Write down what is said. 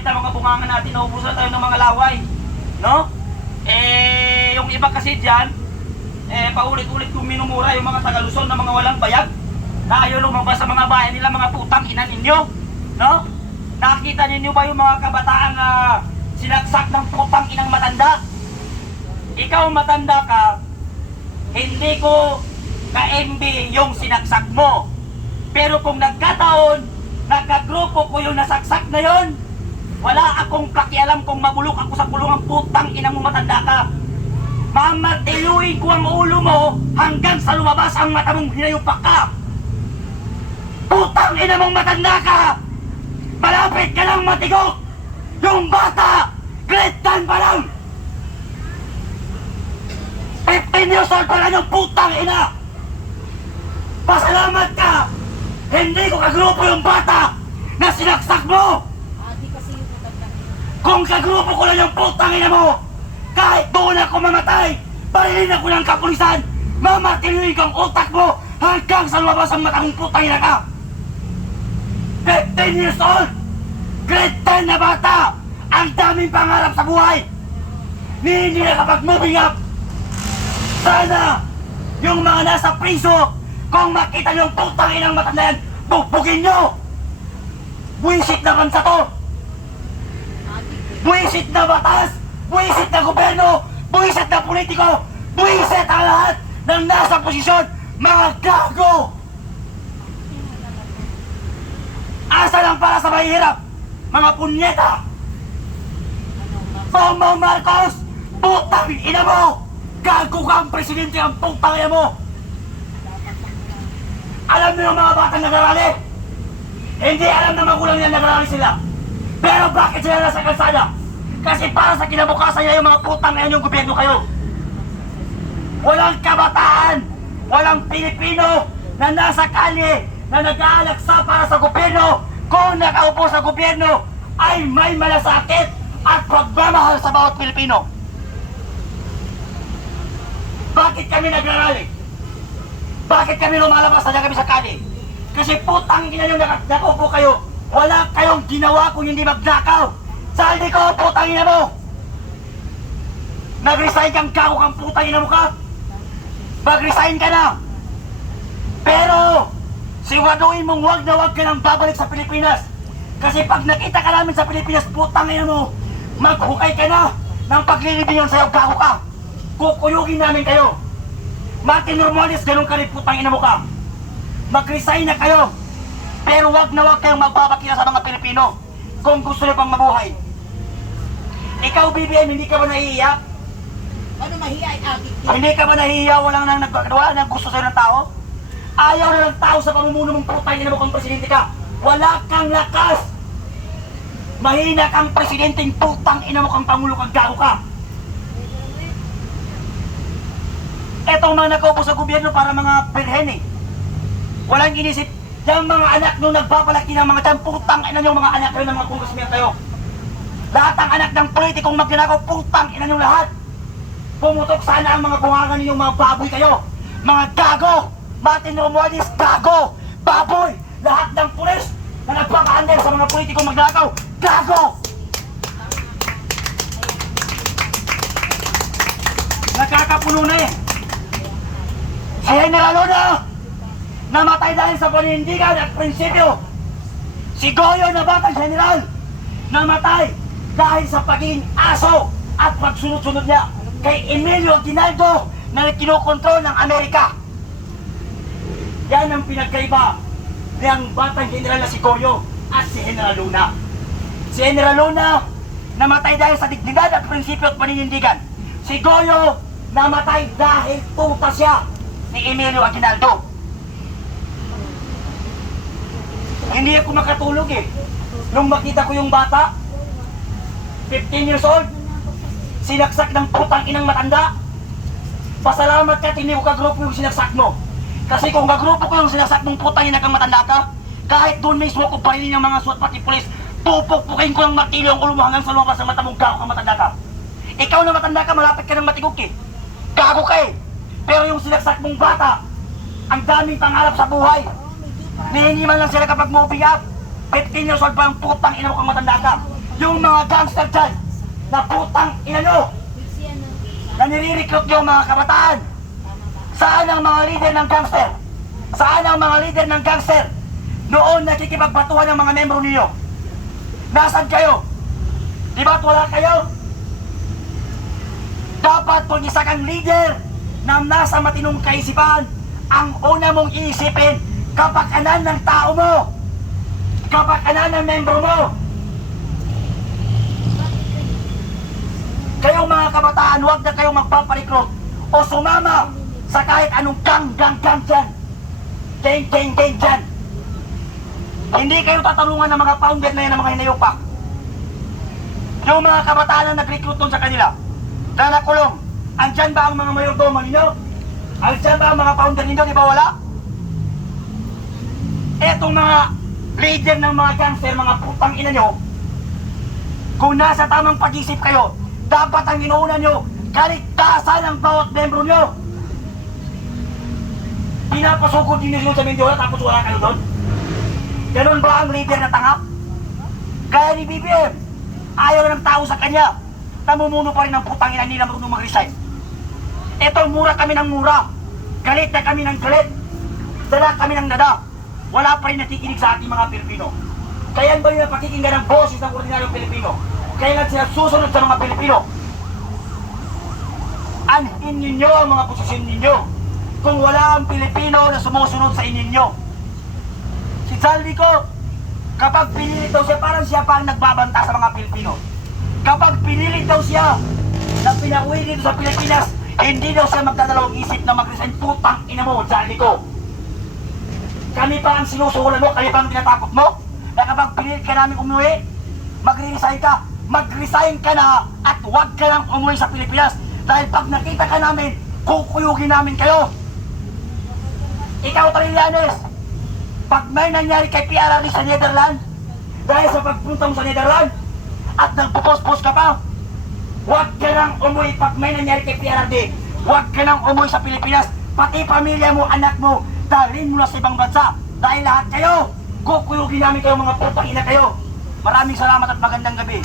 gamit ang mga bunganga natin, naubusan tayo ng mga laway. No? Yung iba kasi dyan, paulit-ulit kong minumura yung mga taga-Luzon na mga walang bayag na ayaw lumabas sa mga bayan nila, mga putang ina ninyo. No? Nakita ninyo ba yung mga kabataan na sinaksak ng putang inang matanda? Ikaw matanda ka, hindi ko ka-MB yung sinaksak mo. Pero kung nagkataon, nagkagrupo ko yung nasaksak na yon, wala akong pakialam kung mabulok ako sa kulungang putang inang mo matanda ka. Mamatiluin ko ang ulo mo hanggang sa lumabas ang mata mong hinayupak ka. Putang ina mong matanda ka! Malapit ka lang matigok! Yung bata, grade 10 pa lang! 15 years old pa lang yung putang ina! Pasalamat ka! Hindi ko kagrupo yung bata na sinaksak mo! Kung kagrupo ko lang yung putang ina mo, kahit doon ako mamatay, barilin ako ng kapulisan, mamatiluin kang utak mo hanggang sa lumabas ang matang putang ina ka! 15 years old! Grade 10 na bata! Ang daming pangarap sa buhay! Hindi na kapag moving up! Sana yung mga nasa priso, kung makita nyo yung putang inang matanda yan, bugbugin nyo! Buwisit na bansa to! Buwisit na batas! Buwisit na gobyerno! Buwisit na politiko! Buwisit ang lahat ng nasa posisyon! Mga gago! Asa lang para sa mahihirap, mga punyeta! Bongbong Marcos, putang ina mo! Gago ka ang presidente ang putang ina mo! Alam niyo yung mga batang nag-arali? Hindi alam na magulang niya nag-arali sila. Pero bakit sila nasa kalsada? Kasi para sa kinabukasan niya yung mga putang ina yung gobyerno kayo. Walang kabataan, walang Pilipino na nasa kalye na nag-aalaksa para sa gobyerno. Kung nakaupo sa gobyerno ay may malasakit at pagmamahal sa bawat Pilipino. Bakit kami nagrarally? Bakit kami lumalabas na kami sa kali? Kasi putang ina yung nakaupo kayo. Wala kayong ginawa kung hindi magnakaw. Saldi ko, putang ina mo! Nag-resign kang gago kang putang ina mo ka? Mag-resign ka na! Pero siguraduhin mong wag na wag ka nang babalik sa Pilipinas. Kasi pag nakita ka namin sa Pilipinas, putang ina mo, maghukay ka na ng paglilibingan sa'yo, gago ka. Kukuyugin namin kayo. Martin Romualdez, ganun ka rin, putang ina mo ka. Mag-resign na kayo. Pero wag na wag kayong magbabakila sa mga Pilipino kung gusto nyo pang mabuhay. Ikaw, BBM, hindi ka ba nahihiya? Ano mahiya ay adik? Hindi ka ba nahihiya? Wala nang gusto sa'yo ng tao? Ayaw na ng tao sa pamumuno mong putang ina mo kung presidente ka. Wala kang lakas. Mahina kang presidenteng putang ina mo kang pangulo kang gago ka. Etong mga nakaupo sa gobyerno para mga birhen eh. Walang inisip. Yung mga anak nung nagpapalaki ng mga tiyan, putang ina nyo mga anak kayo ng mga congressmen kayo. Lahat ng anak ng politikong magnanakaw, putang ina nyo lahat. Pumutok sana ang mga bungangan ninyong mga baboy kayo. Mga gago! Martin Romualdez, gago! Baboy! Lahat ng pulis na nagpapa-handle sa mga politikong magnanakaw, gago! Nakakapuno na eh. Si General Luna, namatay dahil sa panindigan at prinsipyo. Si Goyo na batang general, namatay dahil sa pagiging aso at pagsunod-sunod niya kay Emilio Aguinaldo na kinokontrol ng Amerika. Yan ang pinagkaiba ng batang general na si Goyo at si General Luna. Si General Luna, namatay dahil sa dignidad at prinsipyo at paninindigan. Si Goyo, namatay dahil tuta siya ni Emilio Aguinaldo. Hindi ako makatulog eh. Nung makita ko yung bata, 15 years old, sinaksak ng putang inang matanda. Pasalamat ka at hindi ko kagrupo yung sinaksak mo. Kasi kung kagrupo ko yung sinaksak ng putang inang kang matanda ka, kahit doon mismo ko pa rin yung mga suot pati pulis, pupukpukin ko ng martilyo ang ulo mo hanggang sa lumabas sa mata mong gago kang matanda ka. Ikaw na matanda ka, malapit ka ng matigok eh. Gago ka eh. Pero yung sinaksak mong bata, ang daming pangarap sa buhay. Nihingi man lang sila kapag moving up. 15 years old pa ang putang ina mo kang matanda ka. yung mga gangster dyan na putang ina nyo na nire-recruit yung mga kabataan. Saan ang mga leader ng gangster? Saan ang mga leader ng gangster noon nakikipagbatuhan ng mga membro ninyo? Nasaan kayo? Di ba't wala kayo? Dapat kung isa kang leader na nasa matinong kaisipan, ang una mong iisipin, kapakanan ng tao mo, kapakanan ng membro mo. Kayong mga kabataan, huwag na kayong magpaparekrut o sumama sa kahit anong gang dyan. Gang dyan. Hindi kayo tatalungan ng mga founder na yan ng mga hinayupak. Yung mga kabataan na nag-recruit doon sa kanila, na nakulong, andyan ba ang mga mayordomo ninyo? Andyan ba ang mga founder ninyo? Di ba wala? Etong mga leader ng mga gangster, mga putang ina nyo, kung nasa tamang pag-isip kayo, dapat ang inuuna nyo, kaligtasan ng bawat membro nyo. Pinapasugod din nyo sa Mindoro tapos wala kayo doon? Ganon ba ang leader na tanga? Kaya ni BBM, ayaw ng tao sa kanya, namumuno pa rin ang putang ina nila marunong mag-resign. Ito, mura kami ng mura, galit na kami ng galit, dala kami ng dada, wala pa rin nakikinig sa ating mga Pilipino. Kaya ba yung napakikinggan ng boses ng ordinaryong Pilipino? Kaya nga sila susunod sa mga Pilipino. Anhin ninyo ang mga posisyon ninyo kung wala ang Pilipino na sumusunod sa inyo. Si Saldico, kapag pinilit daw siya, parang siya pa ang nagbabanta sa mga Pilipino. Kapag pinilit daw siya na pinauwi dito sa Pilipinas, hindi daw siya magdadalawang isip na mag-resign. Putang ina mo, Saldico. Kami pa ang sinusuhulan mo, kami pa ang tinatakot mo, na kapag pinilit ka namin umuwi, magre-resign ka. Mag-resign ka na at huwag ka nang umuwi sa Pilipinas. Dahil pag nakita ka namin, kukuyugin namin kayo. Ikaw, Trillanes, pag may nangyari kay PRRD sa Netherlands, dahil sa pagpunta mo sa Netherlands, at nagpupos-pos ka pa, huwag ka nang umuwi. Pag may nangyari kay PRRD, huwag ka nang umuwi sa Pilipinas. Pati pamilya mo, anak mo, dalhin mo na sa ibang bansa. Dahil lahat kayo, kukuyugin namin kayo, mga putang ina kayo. Maraming salamat at magandang gabi.